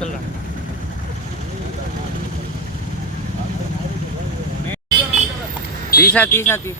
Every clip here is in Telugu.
કલાક ત્રીસા ત્રીસા ત્રીસ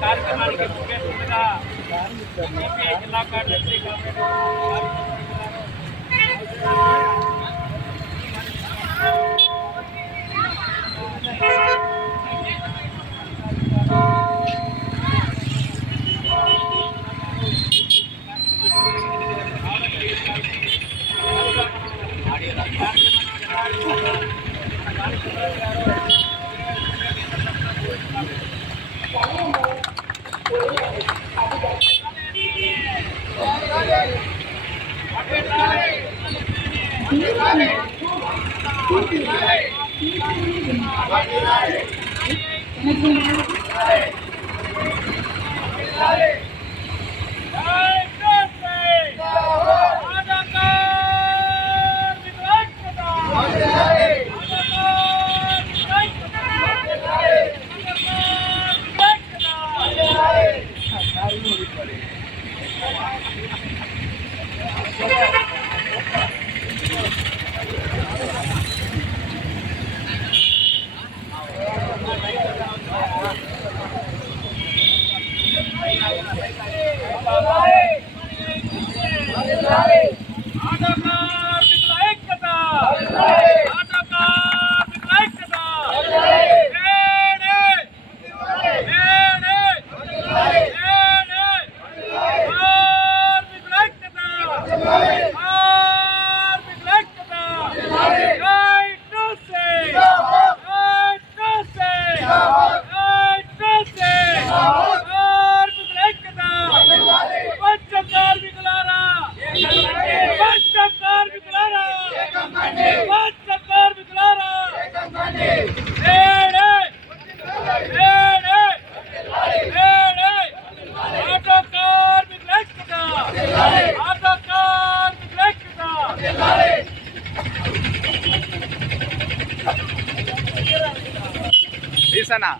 కార్యక్రమానికి ముఖ్య అతిథిగా సిపిఐ జిల్లా కార్యదర్శి Thank you. రూపీస్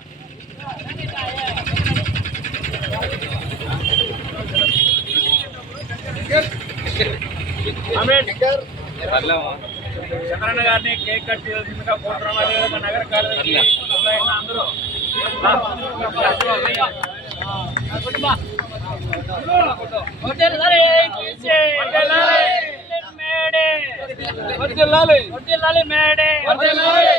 చంద్రన్న గారిని కేక్ కట్ చేయాల్సిందిగా కోరుతున్నాం. నగర కార్యదర్శి అందరూ. మేడే మేడే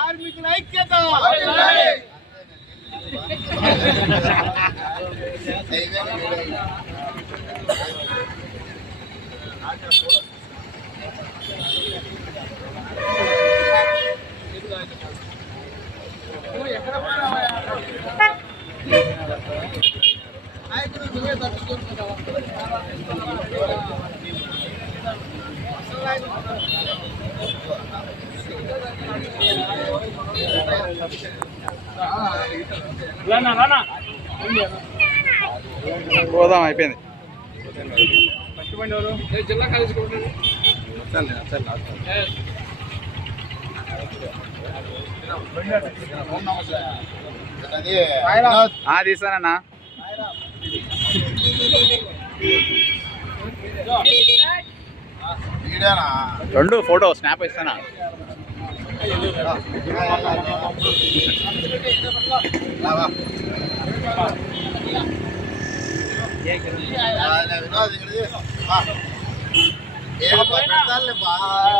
పోదాం అయిపోయింది. కాలేజ్ తీసానన్నా రెండు ఫోటో స్నాప్ ఇస్తానా?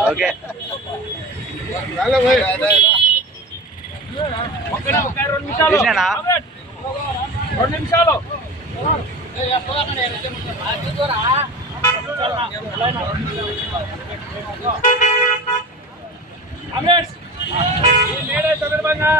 ఓకే రాలే పోయ్. ఒక్కడే ఒక్క రెండు నిమిషాలు తీసినానా? కామ్రేడ్. రెండు నిమిషాలు కామ్రేడ్స్, ఈ మేడే సందర్భంగా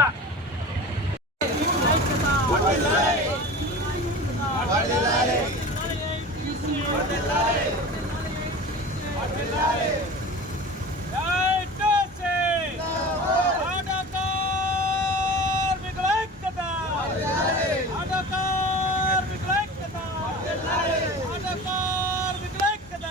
జై టోసే! ఆటో కార్మికుల ఐక్యత! ఆటో కార్మికుల ఐక్యత! ఆటో కార్మికుల ఐక్యత!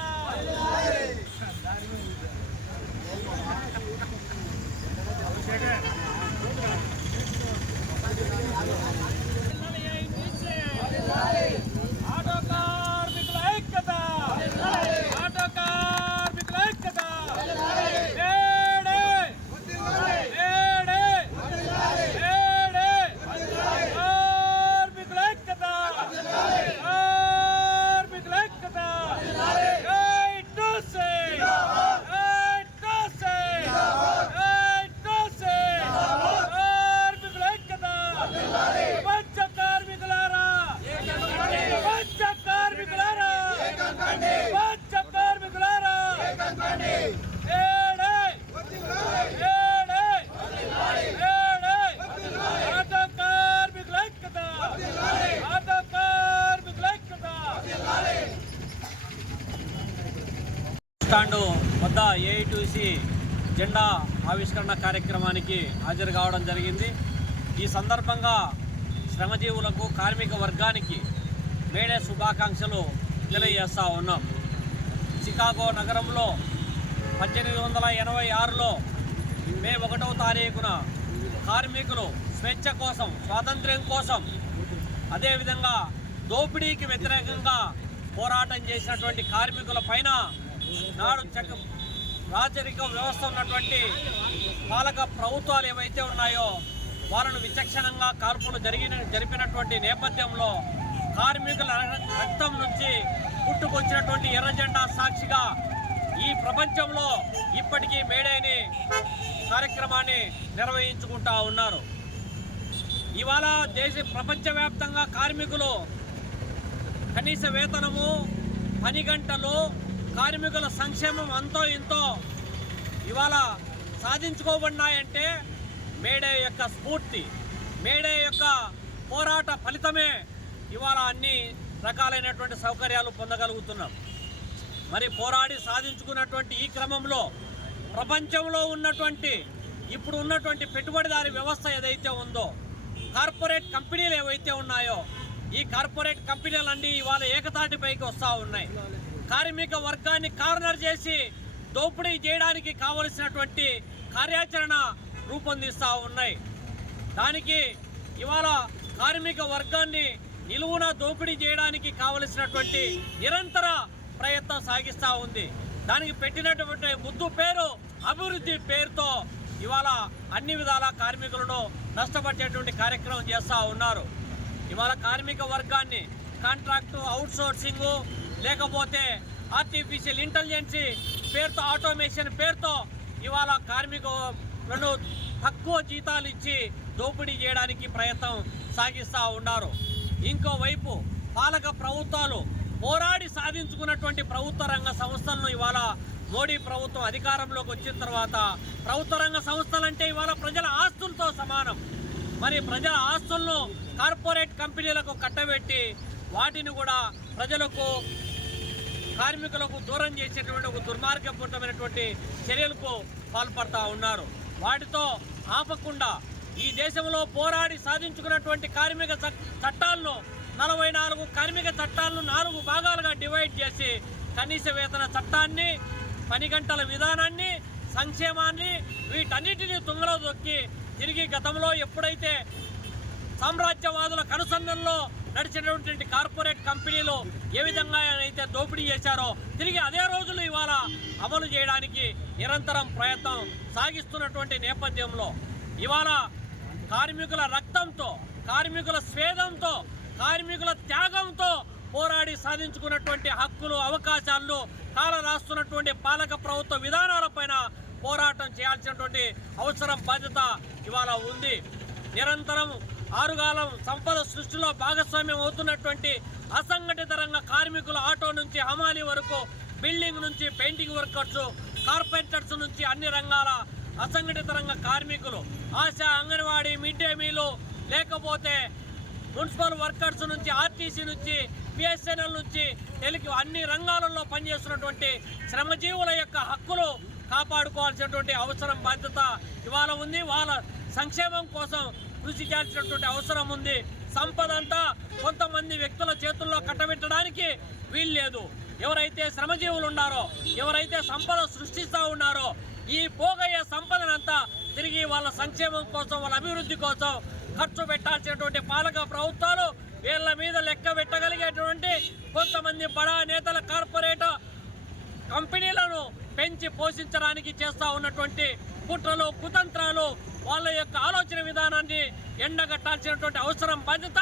ఆటో కార్మికుల ఐక్యత! ఆటో కార్మికుల ఐక్యత! ఏడే! ఏడే! ఏడే! కార్మికుల ఐక్యత! కార్మికుల ఐక్యత! జై టోసే! జై టోసే! జై టోసే! కార్మికుల ఐక్యత! ప్రపంచ కార్మికులారా ప్రపంచ కార్మికులారా ప్రపంచ కార్మికులారా ఏడే! ఏడే! ఏడే! ఆటో కార్మికుల ఐక్యత! ఆటో కార్మికుల ఐక్యత! స్టాండు వద్ద ఏఐటీసీ జెండా ఆవిష్కరణ కార్యక్రమానికి హాజరు కావడం జరిగింది. ఈ సందర్భంగా శ్రమజీవులకు కార్మిక వర్గానికి మేడే శుభాకాంక్షలు తెలియజేస్తూ ఉన్నాం. చికాగో నగరంలో పద్దెనిమిది వందల ఎనభై ఆరులో మే ఒకటవ తారీఖున కార్మికులు స్వేచ్ఛ కోసం స్వాతంత్ర్యం కోసం అదేవిధంగా దోపిడీకి వ్యతిరేకంగా పోరాటం చేసినటువంటి కార్మికుల పైన నాడు చక్క రాజరిక వ్యవస్థ ఉన్నటువంటి పాలక ప్రభుత్వాలు ఏవైతే ఉన్నాయో వాళ్ళను విచక్షణంగా కాల్పులు జరిగిన జరిపినటువంటి నేపథ్యంలో కార్మికుల రక్తం నుంచి పుట్టుకొచ్చినటువంటి ఎర్రజెండా సాక్షిగా ఈ ప్రపంచంలో ఇప్పటికీ మేడేని కార్యక్రమాన్ని నిర్వహించుకుంటా ఉన్నారు. ఇవాళ దేశ ప్రపంచవ్యాప్తంగా కార్మికులు కనీస వేతనము పని గంటలు కార్మికుల సంక్షేమం అంతో ఇంతో ఇవాళ సాధించుకోబడినాయంటే మేడే యొక్క స్ఫూర్తి మేడే యొక్క పోరాట ఫలితమే ఇవాళ అన్ని రకాలైనటువంటి సౌకర్యాలు పొందగలుగుతున్నాం. మరి పోరాడి సాధించుకున్నటువంటి ఈ క్రమంలో ప్రపంచంలో ఉన్నటువంటి ఇప్పుడు ఉన్నటువంటి పెట్టుబడిదారి వ్యవస్థ ఏదైతే ఉందో కార్పొరేట్ కంపెనీలు ఏవైతే ఉన్నాయో ఈ కార్పొరేట్ కంపెనీలన్నీ ఇవాళ ఏకతాటిపైకి వస్తూ ఉన్నాయి. కార్మిక వర్గాన్ని కార్నర్ చేసి దోపిడీ చేయడానికి కావలసినటువంటి కార్యాచరణ రూపొందిస్తూ ఉన్నాయి. దానికి ఇవాళ కార్మిక వర్గాన్ని నిలువున దోపిడీ చేయడానికి కావలసినటువంటి నిరంతర ప్రయత్నం సాగిస్తూ ఉంది. దానికి పెట్టినటువంటి ముద్దు పేరు అభివృద్ధి పేరుతో ఇవాళ అన్ని విధాల కార్మికులను నష్టపరిచేటువంటి కార్యక్రమం చేస్తూ ఉన్నారు. ఇవాళ కార్మిక వర్గాన్ని కాంట్రాక్టు అవుట్సోర్సింగు లేకపోతే ఆర్టిఫిషియల్ ఇంటెలిజెన్సీ పేరుతో ఆటోమేషన్ పేరుతో ఇవాళ కార్మికులను తక్కువ జీతాలు ఇచ్చి దోపిడీ చేయడానికి ప్రయత్నం సాగిస్తూ ఉన్నారు. ఇంకోవైపు పాలక ప్రభుత్వాలు పోరాడి సాధించుకున్నటువంటి ప్రభుత్వ రంగ సంస్థలను ఇవాళ మోడీ ప్రభుత్వం అధికారంలోకి వచ్చిన తర్వాత ప్రభుత్వ రంగ సంస్థలంటే ఇవాళ ప్రజల ఆస్తులతో సమానం. మరి ప్రజల ఆస్తులను కార్పొరేట్ కంపెనీలకు కట్టబెట్టి వాటిని కూడా ప్రజలకు కార్మికులకు దూరం చేసేటువంటి ఒక దుర్మార్గపూరితమైనటువంటి చర్యలకు పాల్పడతా ఉన్నారు. వాటితో ఆపకుండా ఈ దేశంలో పోరాడి సాధించుకున్నటువంటి కార్మిక చట్టాలను నలభై నాలుగు కార్మిక చట్టాలను నాలుగు భాగాలుగా డివైడ్ చేసి కనీస వేతన చట్టాన్ని పని గంటల విధానాన్ని సంక్షేమాన్ని వీటన్నిటిని తుంగలో దొక్కి తిరిగి గతంలో ఎప్పుడైతే సామ్రాజ్యవాదుల కనుసన్నల్లో నడిచినటువంటి కార్పొరేట్ కంపెనీలు ఏ విధంగా అయితే దోపిడీ చేశారో తిరిగి అదే రోజులు ఇవాళ అమలు చేయడానికి నిరంతరం ప్రయత్నం సాగిస్తున్నటువంటి నేపథ్యంలో ఇవాళ కార్మికుల రక్తంతో కార్మికుల స్వేదంతో కార్మికుల త్యాగంతో పోరాడి సాధించుకున్నటువంటి హక్కులు అవకాశాలను కాల రాస్తున్నటువంటి పాలక ప్రభుత్వ విధానాలపైన పోరాటం చేయాల్సినటువంటి అవసరం బాధ్యత ఇవాళ ఉంది. నిరంతరం ఆరుగాలం సంపద సృష్టిలో భాగస్వామ్యం అవుతున్నటువంటి అసంఘటిత రంగ కార్మికుల ఆటో నుంచి హమాలి వరకు బిల్డింగ్ నుంచి పెయింటింగ్ వర్కర్స్ కార్పెంటర్స్ నుంచి అన్ని రంగాల అసంఘటిత రంగ కార్మికులు ఆశా అంగన్వాడీ మిడ్ డే మీలు లేకపోతే మున్సిపల్ వర్కర్స్ నుంచి ఆర్టీసీ నుంచి బిఎస్ఎన్ఎల్ నుంచి తెలుగు అన్ని రంగాలలో పనిచేస్తున్నటువంటి శ్రమజీవుల యొక్క హక్కులు కాపాడుకోవాల్సినటువంటి అవసరం బాధ్యత ఇవాళ ఉంది. వాళ్ళ సంక్షేమం కోసం కృషి చేయాల్సినటువంటి అవసరం ఉంది. సంపద అంతా కొంతమంది వ్యక్తుల చేతుల్లో కట్టబెట్టడానికి వీల్లేదు ఎవరైతే శ్రమజీవులు ఉన్నారో ఎవరైతే సంపద సృష్టిస్తూ ఉన్నారో ఈ పోగయ్యే సంపదనంతా తిరిగి వాళ్ళ సంక్షేమం కోసం వాళ్ళ అభివృద్ధి కోసం ఖర్చు పెట్టాల్సినటువంటి పాలక ప్రభుత్వాలు వీళ్ళ మీద లెక్క పెట్టగలిగేటువంటి కొంతమంది బడా నేతల కార్పొరేట్ కంపెనీలను పెంచి పోషించడానికి చేస్తూ ఉన్నటువంటి కుట్రలు కుతంత్రాలు వాళ్ళ యొక్క ఆలోచన విధానాన్ని ఎండగట్టాల్సినటువంటి అవసరం బాధ్యత